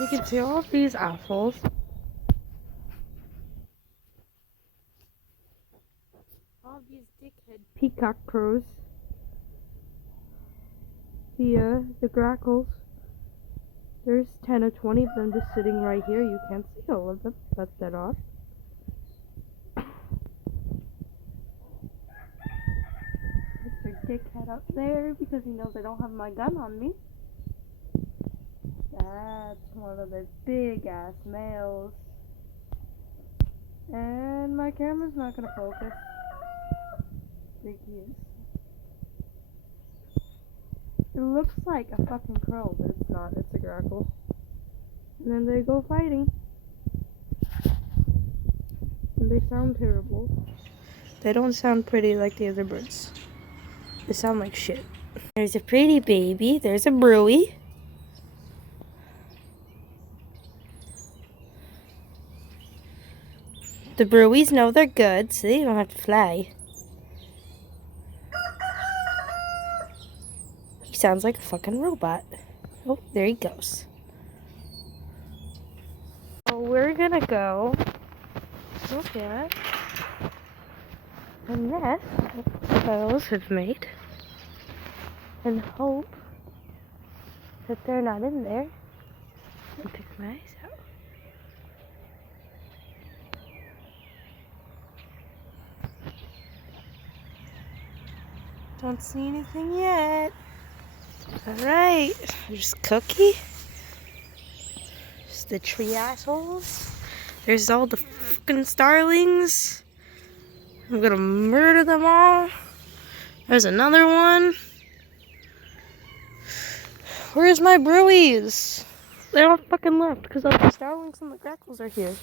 You can see all of these assholes. All these dickhead peacock crows. The grackles. There's 10 or 20 of them just sitting right here. You can't see all of them, but they're off. Mr. Dickhead up there because he knows I don't have my gun on me. That's one of the big ass males. And my camera's not gonna focus. I think he is. It looks like a fucking crow, but it's not. It's a grackle. And then they go fighting. And they sound terrible. They don't sound pretty like the other birds. They sound like shit. There's a pretty baby. There's a brewie. The brewies know they're good, so they don't have to fly. He sounds like a fucking robot. Oh, there he goes. So we're gonna go look at a nest that fellows have made and hope that they're not in there. And pick my eyes out. Don't see anything yet. Alright, there's Cookie. There's the tree assholes. There's all the fucking starlings. I'm gonna murder them all. There's another one. Where's my brewies? They all fucking left because all the starlings and the grackles are here.